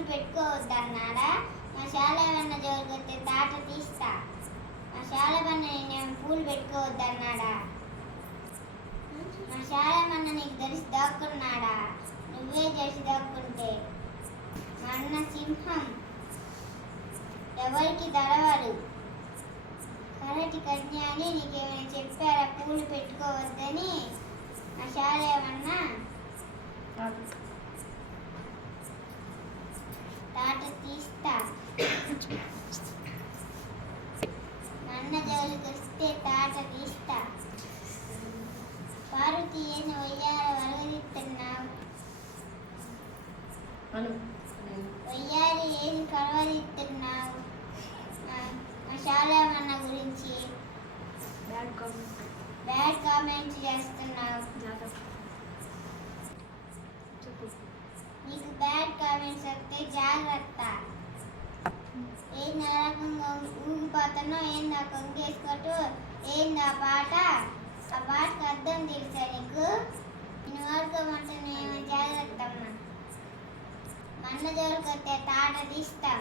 పూలు పెట్టుకోవద్దన్నాడా? మా శాలవన్న జోలికొస్తే తాట తీస్తా. మా శాలవన్న నేను పూలు పెట్టుకోవద్దన్నాడా? మా శాలవన్న నీకు తెలిసి దాక్కున్నాడా? నువ్వే తెలిసి దాక్కుంటే. మా అన్న సింహం, ఎవరికి దడవడు. కరటి కన్య అని నీకేమైనా చెప్పారా పూలు పెట్టుకోవద్దని? మా శాలేమన్నా తాట తీస్తా. మా అన్న జోలికి వస్తే తాట తీస్తా. పార్వతి ఏని వయ్యార వరగదిస్తున్నావు? వయ్యారి ఏది కలవరిస్తున్నావు? మా శాలేమన్న గురించి బ్యాడ్ కామెంట్స్ చేస్తున్నావు. నీకు బ్యాడ్ కామెంట్స్ వస్తే జాగ్రత్త. ఏం నరకంగా ఊగిపోతున్నావు? ఏంది ఆ కొంగేసుకోటు? ఏంది ఆ పాట? ఆ పాటకు అర్థం తెలుసా నీకు? నేను వాడుకోమంటే నేను జాగ్రత్త అమ్మా. మా అన్న జోలికి వస్తే తాట తీస్తా.